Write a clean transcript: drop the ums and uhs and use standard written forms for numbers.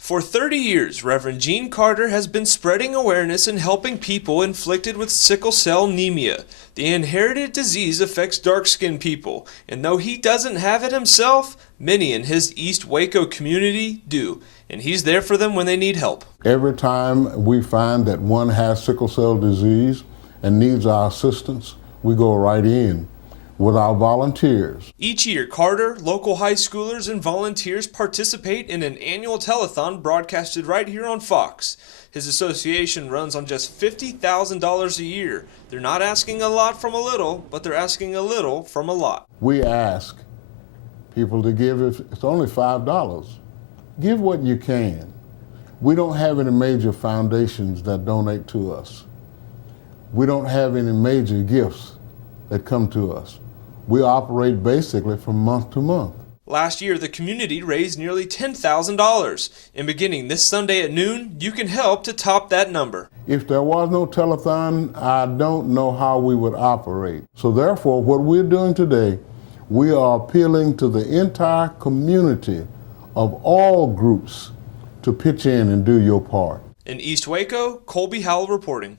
For 30 years, Reverend Gene Carter has been spreading awareness and helping people inflicted with sickle cell anemia. The inherited disease affects dark-skinned people, and though he doesn't have it himself, many in his East Waco community do, and he's there for them when they need help. Every time we find that one has sickle cell disease and needs our assistance, we go right in with our volunteers. Each year, Carter, local high schoolers, and volunteers participate in an annual telethon broadcasted right here on Fox. His association runs on just $50,000 a year. They're not asking a lot from a little, but they're asking a little from a lot. We ask people to give, if it's only $5, give what you can. We don't have any major foundations that donate to us. We don't have any major gifts that come to us. We operate basically from month to month. Last year, the community raised nearly $10,000. And beginning this Sunday at noon, you can help to top that number. If there was no telethon, I don't know how we would operate. So therefore, what we're doing today, we are appealing to the entire community of all groups to pitch in and do your part. In East Waco, Colby Howell reporting.